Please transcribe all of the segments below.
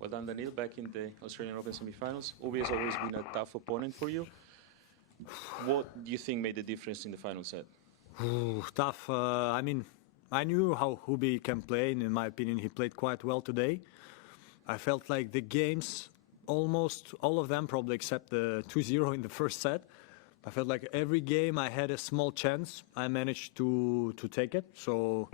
Well done, Daniil, back in the Australian Open semi-finals. Hubie has always been a tough opponent for you. What do you think made the difference in the final set? Tough. I mean, I knew how Hubie can play, and in my opinion, he played quite well today. I felt like the games, almost all of them, probably except the 2-0 in the first set, I felt like every game I had a small chance. I managed to take it. So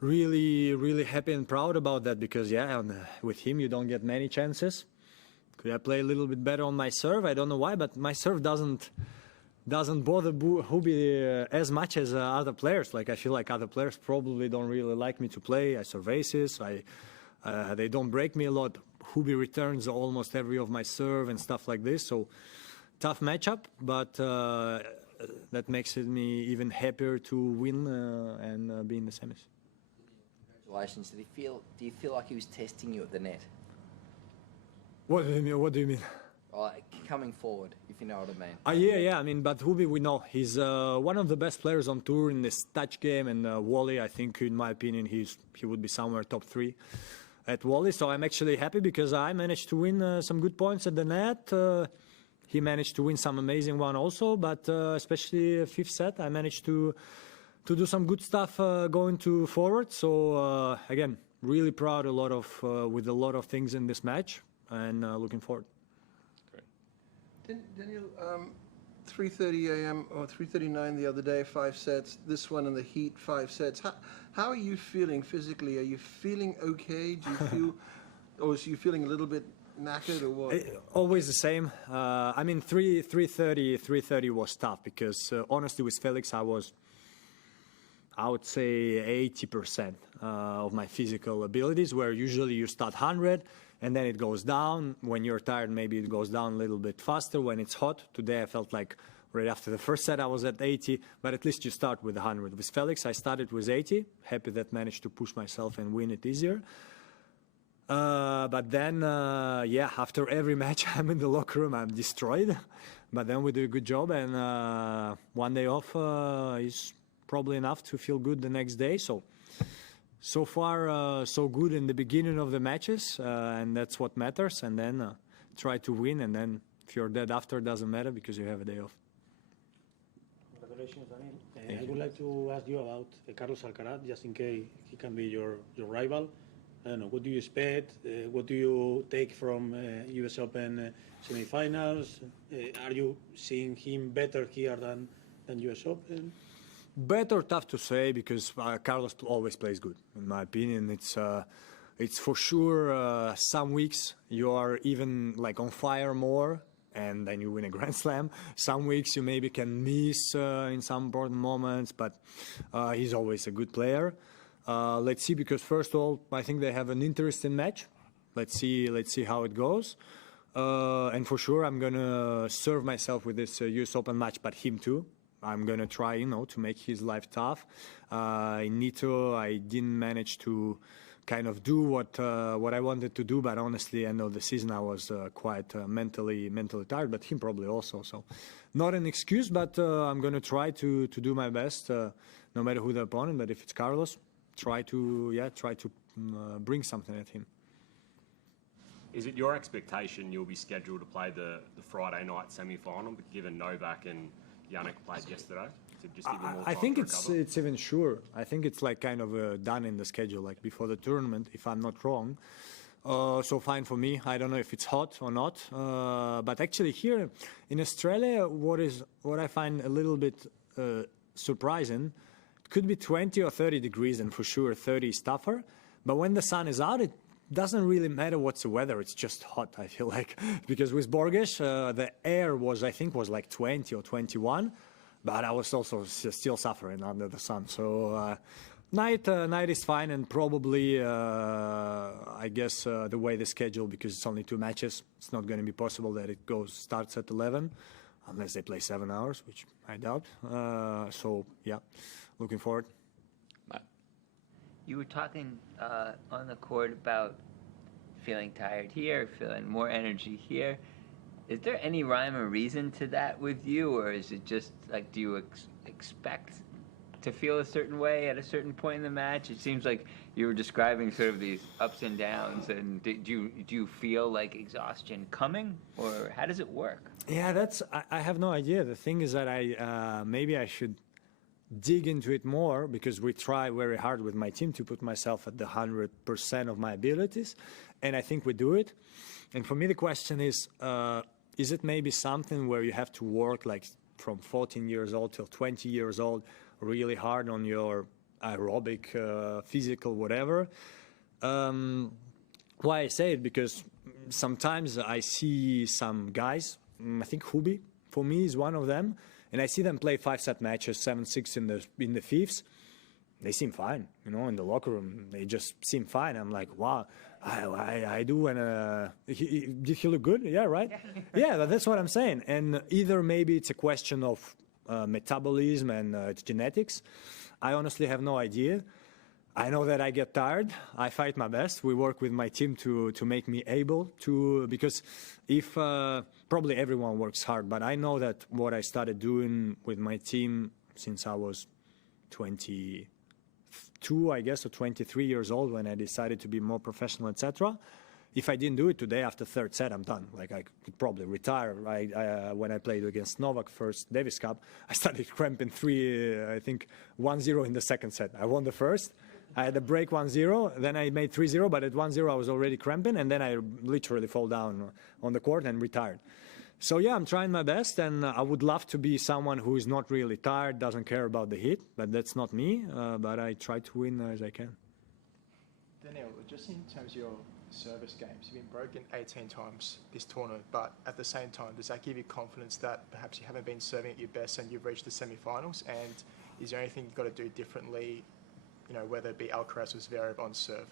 really, really happy and proud about that because, yeah, with him, you don't get many chances. Could I play a little bit better on my serve? I don't know why, but my serve doesn't bother Hubie as much as other players. Like I feel like other players probably don't really like me to play. I serve aces. They don't break me a lot. Hubie returns almost every of my serve and stuff like this. So tough matchup, but that makes me even happier to win and be in the semis. Congratulations. Do you feel like he was testing you at the net? What do you mean? Coming forward, if you know what I mean. Yeah. I mean, but Hubie, we know he's one of the best players on tour in this touch game and volley. I think, in my opinion, he would be somewhere top 3 at volley. So I'm actually happy because I managed to win some good points at the net. He managed to win some amazing one also, but especially fifth set, I managed to do some good stuff going to forward. So again, really proud with a lot of things in this match and looking forward. Daniil, 3:30 a.m. or 3:39 the other day, 5 sets. This one in the heat, 5 sets. How are you feeling physically? Are you feeling okay? Do you feel, or is you feeling a little bit knackered or what? Always the same. I mean, 3:30 was tough because honestly, with Felix, I would say 80% of my physical abilities, where usually you start 100. And then it goes down. When you're tired, maybe it goes down a little bit faster when it's hot. Today, I felt like right after the first set, I was at 80, but at least you start with 100. With Felix, I started with 80. Happy that managed to push myself and win it easier. But then, after every match, I'm in the locker room, I'm destroyed. But then we do a good job, and one day off is probably enough to feel good the next day. So far, so good in the beginning of the matches, and that's what matters. And then try to win, and then if you're dead after, doesn't matter because you have a day off. Congratulations, Daniil. I would like to ask you about Carlos Alcaraz, just in case he can be your rival. I don't know, what do you expect? What do you take from US Open semi-finals? Are you seeing him better here than US Open? Better, tough to say because Carlos always plays good. In my opinion, it's for sure some weeks you are even like on fire more, and then you win a Grand Slam. Some weeks you maybe can miss in some important moments, but he's always a good player. Let's see, because first of all, I think they have an interesting match. Let's see how it goes. And for sure, I'm gonna serve myself with this US Open match, but him too. I'm going to try, to make his life tough. In Nito, I didn't manage to kind of do what I wanted to do, but honestly, end of the season, I was quite mentally tired, but him probably also. So not an excuse, but I'm going to try to do my best, no matter who the opponent, but if it's Carlos, try to bring something at him. Is it your expectation you'll be scheduled to play the Friday night semi-final, given Novak and Jannik played yesterday? To just give you more time I think to it's recover? it's even sure. I think it's like kind of done in the schedule, like before the tournament, if I'm not wrong. So fine for me. I don't know if it's hot or not. But actually here in Australia, what I find a little bit surprising, it could be 20 or 30 degrees, and for sure 30 is tougher. But when the sun is out, it doesn't really matter what's the weather. It's just hot, I feel like. Because with Borges, the air was like 20 or 21. But I was also still suffering under the sun. So night is fine, and probably, I guess, the way the schedule, because it's only 2 matches, it's not going to be possible that it starts at 11, unless they play 7 hours, which I doubt. So, yeah, looking forward. You were talking on the court about feeling tired here, feeling more energy here. Is there any rhyme or reason to that with you, or is it just like, do you expect to feel a certain way at a certain point in the match? It seems like you were describing sort of these ups and downs. And do you feel like exhaustion coming, or how does it work? Yeah, I have no idea. The thing is that maybe I should dig into it more, because we try very hard with my team to put myself at the 100% of my abilities, and I think we do it. And for me, the question is it maybe something where you have to work like from 14 years old till 20 years old really hard on your aerobic, physical, whatever? Why I say it, because sometimes I see some guys, I think Hubie, for me, is one of them, and I see them play 5-set matches, 7-6 in the fifths. They seem fine, in the locker room. They just seem fine. I'm like, wow, I do. And did he look good? Yeah, right? Yeah, that's what I'm saying. And either maybe it's a question of metabolism and it's genetics. I honestly have no idea. I know that I get tired. I fight my best. We work with my team to make me able to, because if probably everyone works hard, but I know that what I started doing with my team since I was 22, I guess, or 23 years old, when I decided to be more professional, etc. If I didn't do it today, after third set, I'm done. Like, I could probably retire. When I played against Novak first Davis Cup, I started cramping 1-0 in the second set. I won the first. I had a break 1-0, then I made 3-0, but at 1-0 I was already cramping, and then I literally fall down on the court and retired. So yeah, I'm trying my best, and I would love to be someone who is not really tired, doesn't care about the heat, but that's not me, but I try to win as I can. Daniil, just in terms of your service games, you've been broken 18 times this tournament, but at the same time, does that give you confidence that perhaps you haven't been serving at your best and you've reached the semi-finals? And is there anything you've got to do differently, whether it be Alcaraz or Zverev on serve?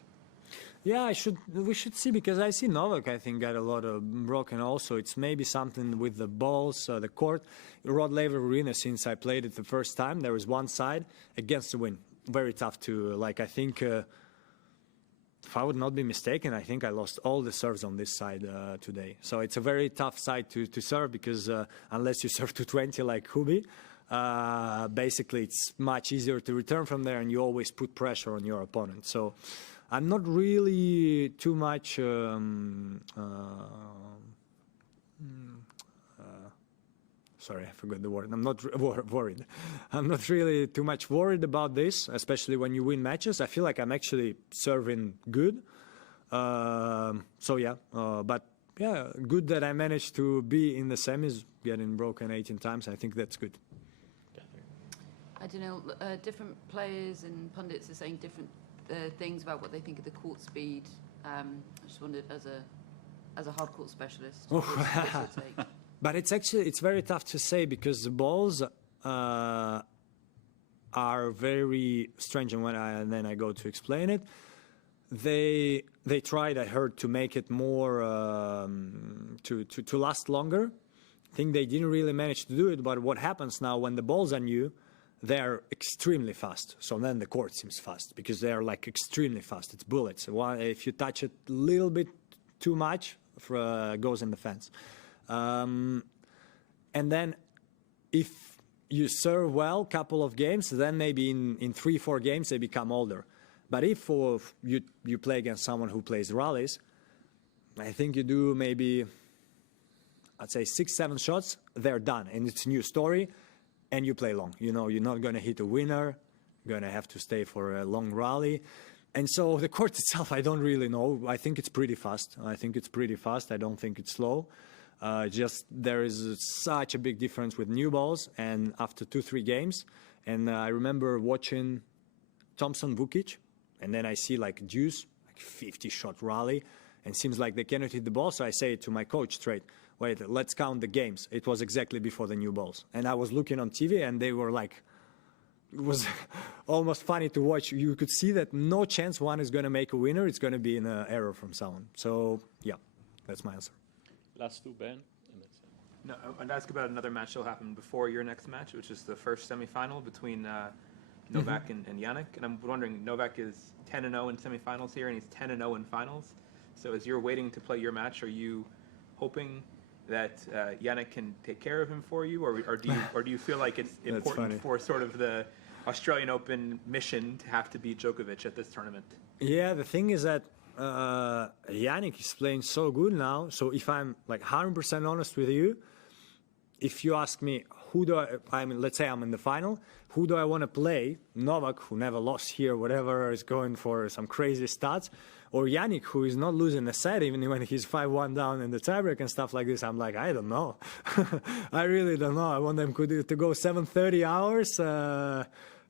Yeah, we should see, because I see Novak, I think, got a lot of broken also. It's maybe something with the balls, the court. Rod Laver Arena, since I played it the first time, there was one side against the wind. Very tough to, I think, if I would not be mistaken, I think I lost all the serves on this side today. So it's a very tough side to serve, because unless you serve 220 like Hubie, basically it's much easier to return from there, and you always put pressure on your opponent. So I'm not really too much sorry, I forgot the word. I'm not worried. I'm not really too much worried about this, especially when you win matches. I feel like I'm actually serving good. So yeah, but yeah, good that I managed to be in the semis, getting broken 18 times. I think that's good. I don't know, different players and pundits are saying different things about what they think of the court speed. I just wondered, as a hard court specialist, what's your take? But it's very tough to say, because the balls are very strange, and then I go to explain it. They tried, I heard, to make it more to last longer. I think they didn't really manage to do it. But what happens now, when the balls are new, they are extremely fast. So then the court seems fast, because they are extremely fast. It's bullets. If you touch it a little bit too much, it goes in the fence. And then if you serve well couple of games, then maybe in 3-4 games they become older. But if you play against someone who plays rallies, I think you do maybe, I'd say 6-7 shots, they're done, and it's a new story, and you play long. You're not going to hit a winner, you're going to have to stay for a long rally. And so the court itself, I don't really know. I think it's pretty fast. I don't think it's slow. Just there is such a big difference with new balls, and after 2-3 games. And I remember watching Thompson Vukic, and then I see Deuce, 50-shot rally, and seems like they cannot hit the ball. So I say to my coach straight, wait, let's count the games. It was exactly before the new balls. And I was looking on TV, and they were it was almost funny to watch. You could see that no chance one is going to make a winner. It's going to be an error from someone. So yeah, that's my answer. Last two, Ben, and that's it. No, I'd ask about another match that'll happen before your next match, which is the first semifinal between Novak and Jannik. And I'm wondering, Novak is 10-0 in semifinals here, and he's 10-0 in finals. So as you're waiting to play your match, are you hoping that Jannik can take care of him for you, or do you feel like it's important for sort of the Australian Open mission to have to beat Djokovic at this tournament? Yeah, the thing is that Yannick is playing so good now. So if I'm like 100% honest with you, if you ask me let's say I'm in the final, who do I want to play? Novak, who never lost here, whatever, is going for some crazy stats, or Yannick, who is not losing a set even when he's 5-1 down in the tiebreak and stuff like this. I'm like, I don't know. I really don't know. I want them to go 7:30 hours.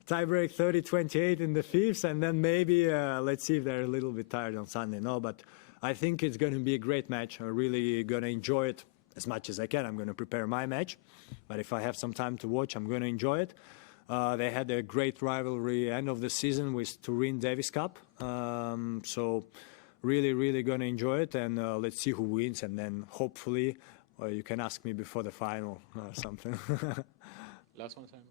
Tiebreak 30-28 in the fifths, and then maybe let's see if they're a little bit tired on Sunday. No, but I think it's going to be a great match. I'm really going to enjoy it as much as I can. I'm going to prepare my match, but if I have some time to watch, I'm going to enjoy it. They had a great rivalry end of the season with Turin Davis Cup, so really going to enjoy it, and let's see who wins, and then hopefully you can ask me before the final or something. Last one, Simon.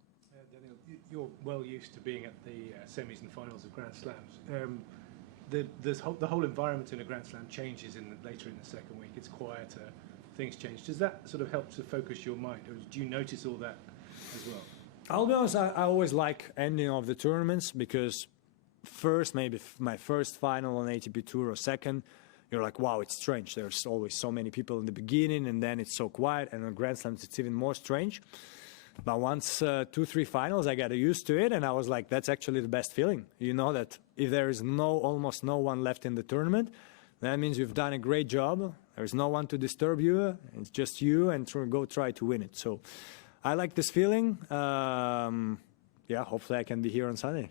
Daniil, you're well used to being at the semis and finals of Grand Slams. The whole environment in a Grand Slam changes later in the second week. It's quieter, things change. Does that sort of help to focus your mind, or do you notice all that as well? I'll be honest, I always like ending of the tournaments, because first, maybe my first final on ATP Tour or second, you're like, wow, it's strange. There's always so many people in the beginning, and then it's so quiet, and on Grand Slams it's even more strange. But once 2-3 finals, I got used to it, and I was like, that's actually the best feeling. You know that if there is almost no one left in the tournament, that means you've done a great job. There's no one to disturb you. It's just you, and go try to win it. So I like this feeling. Yeah, hopefully I can be here on Sunday.